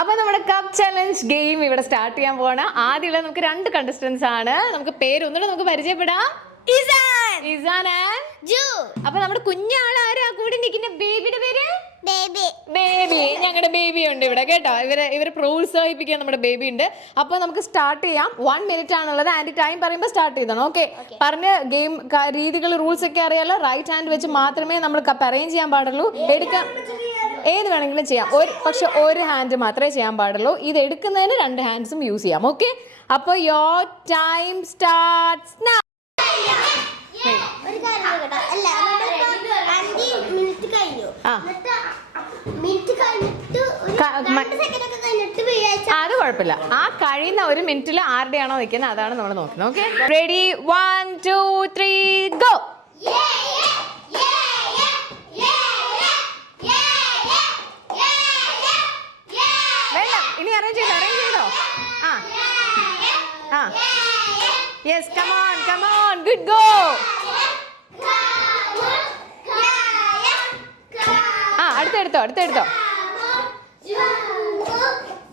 അപ്പൊ നമ്മുടെ cup challenge game ഇവിടെ സ്റ്റാർട്ട് ചെയ്യാൻ പോവാണ്. ആദ്യമുള്ള നമുക്ക് 2 കണ്ടസ്റ്റൻസ് ആണ്. നമുക്ക് പേരൊന്നുകൂടെ നമുക്ക് പരിചയപ്പെടാം. ഇസാൻ ആൻഡ് ജു. അപ്പൊ നമ്മുടെ കുഞ്ഞാള് ആരാ കൂടി നിൽക്കുന്ന? ബേബിയുടെ പേര് ബേബി. ഞങ്ങളുടെ ബേബി ഉണ്ട് ഇവിടെ കേട്ടോ. ഇവരെ പ്രോത്സാഹിപ്പിക്കാൻ നമ്മുടെ ബേബി ഉണ്ട്. അപ്പൊ നമുക്ക് സ്റ്റാർട്ട് ചെയ്യാം. 1 മിനിറ്റ് ആണുള്ളത്. ആൻഡ് ടൈം പറയുമ്പോൾ സ്റ്റാർട്ട് ചെയ്തണം. ഓക്കെ, പറഞ്ഞ ഗെയിം രീതികൾ റൂൾസ് ഒക്കെ അറിയാലോ. റൈറ്റ് ഹാൻഡ് വെച്ച് മാത്രമേ നമ്മൾ കപ്പ് അറേഞ്ച് ചെയ്യാൻ പാടുള്ളൂ. എടുക്കാം, ഏത് വേണമെങ്കിലും ചെയ്യാം. പക്ഷെ ഒരു ഹാൻഡ് മാത്രമേ ചെയ്യാൻ പാടുള്ളൂ. ഇത് എടുക്കുന്നതിന് 2 ഹാൻഡ്സും യൂസ് ചെയ്യാം. ഓക്കെ, അപ്പോൾ യോർ ടൈം സ്റ്റാർട്ട്സ് നൗ. അത് കുഴപ്പമില്ല. ആ കഴിയുന്ന 1 മിനിറ്റിൽ ആരുടെയാണോ നിൽക്കുന്നത് അതാണ് നമ്മൾ നോക്കുന്നത്. Okay, ready, 1 2 3 go. വേണ്ട, ഇനി അറേഞ്ച് ചെയ്തോ. Yes, come on, good go. അടുത്തെടുത്തോ.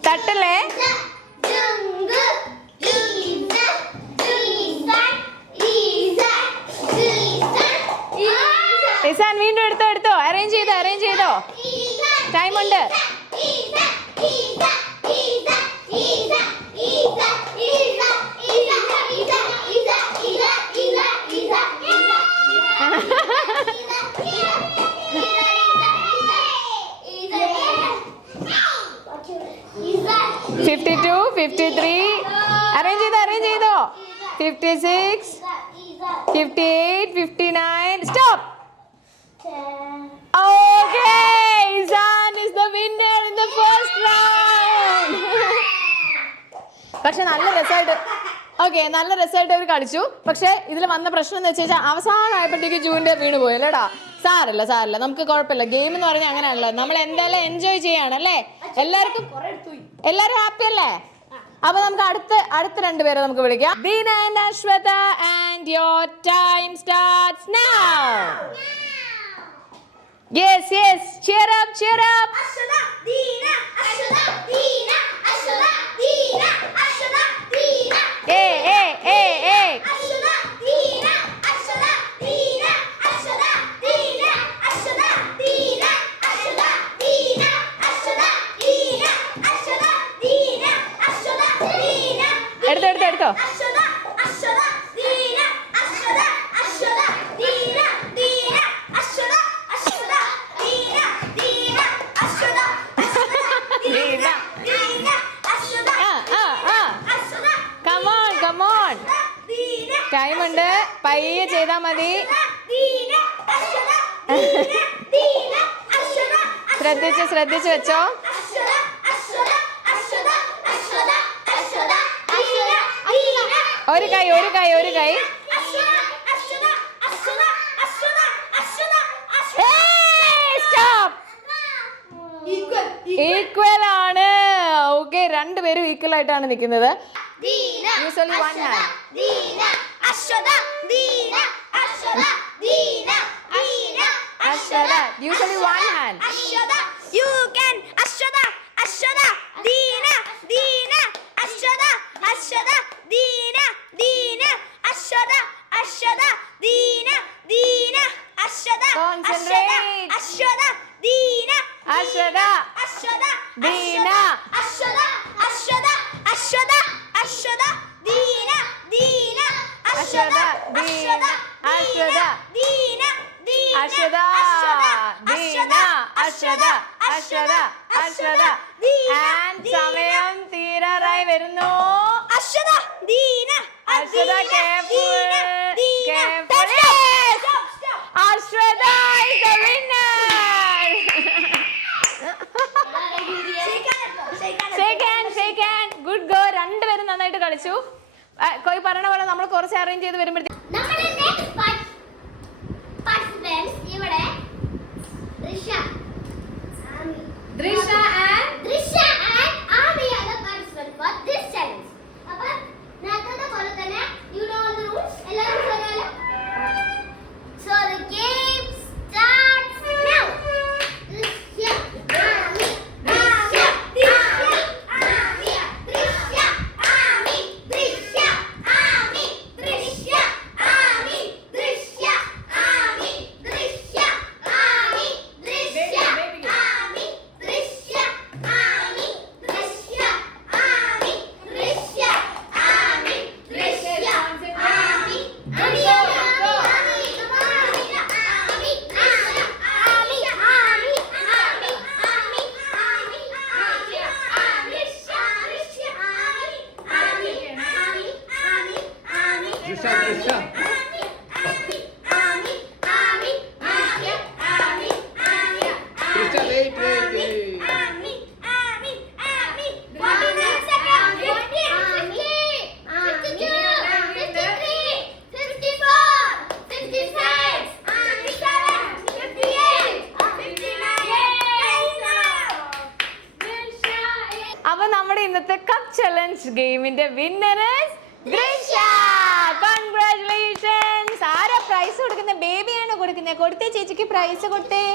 തട്ടല്ലേ. ഇസാൻ വീണ്ടും എടുത്തോ. അറേഞ്ച് ചെയ്തോ. ടൈം ഉണ്ട്. $52, $53. അറേഞ്ച് ചെയ്തോ. 56, 58, 59. Stop. Okay, Izan is the winner in the first round. പക്ഷെ നല്ല രസമായിട്ട് അവർ കളിച്ചു. പക്ഷെ ഇതിൽ വന്ന പ്രശ്നം എന്ന് വെച്ചാൽ അവസാനമായപ്പോഴത്തേക്ക് ജൂനിയർ വീണ് പോയല്ലേടാ. സാരല്ല, നമുക്ക് കുഴപ്പമില്ല. ഗെയിം എന്ന് പറഞ്ഞാൽ അങ്ങനെയാണല്ലോ. നമ്മൾ എന്തായാലും എൻജോയ് ചെയ്യാണല്ലേ. എല്ലാരും ഹാപ്പി അല്ലേ? അപ്പൊ നമുക്ക് അടുത്ത 2 പേരെ നമുക്ക് വിളിക്കാം. ദീന and Ashwatha, and your time starts now. Yes, cheer up. Ashwata, Deena, Ashwata, Deena, Ashwata, Deena, Ashwata, Deena. Hey. Ashwata, Deena, Ashwata, Deena, Ashwata, Deena, Ashwata, Deena, Ashwata, Deena, Ashwata, Deena, Ashwata, Deena, Ashwata, Deena. എടുത്തോ. Ashwata, Deena, Ashwata, Deena, Deena, Ashwata. Time ഉണ്ട്, പയ്യെ ചെയ്താ മതി. ശ്രദ്ധിച്ച് വെച്ചോ. ഒരു കൈ. Equal ആണ്. ഓക്കെ, 2 പേരും ഈക്വൽ ആയിട്ടാണ് നിൽക്കുന്നത്. Usually one hand. Ashwata, Deena, Ashwata, Deena, Deena, Ashwata. Usually one hand. Ashwata, you can. Ashwata, Deena, Deena, Ashwata, Deena, Deena, Ashwata, Deena, Deena, Ashwata. Concentrate. Ashwata, Deena, Ashwata, Deena, Ashwata, Deena, Deena, Ashwata, Deena, Ashwata. And സമയം തീരാറായി വരുന്നു. Ashwata, Deena, careful. Ashwata is the winner. Shake hand. Good go. 2 പേരും നന്നായിട്ട് കളിച്ചു. കോയി പറഞ്ഞ പോലെ നമ്മൾ കുറച്ച് അറേഞ്ച് ചെയ്ത് വരുമ്പോഴത്തേക്ക് Drisha and Ami are the participants for this challenge. അപ്പോൾ നേരത്തെ പോലെ തന്നെ you know all the rules. എല്ലാവരും അറിയാലോ. So the game starts now. Drisha, Ami, Drisha, അപ്പൊ നമ്മുടെ ഇന്നത്തെ കപ്പ് ചലഞ്ച് ഗെയിമിന്റെ വിന്നർ കൺഗ്രാറ്റുലേഷൻസ്. ആരാ പ്രൈസ് കൊടുക്കുന്നത്? ബേബിയാണ് കൊടുക്കുന്നത്. കൊടുത്തേ ചേച്ചിക്ക് പ്രൈസ് കൊടുത്തേ.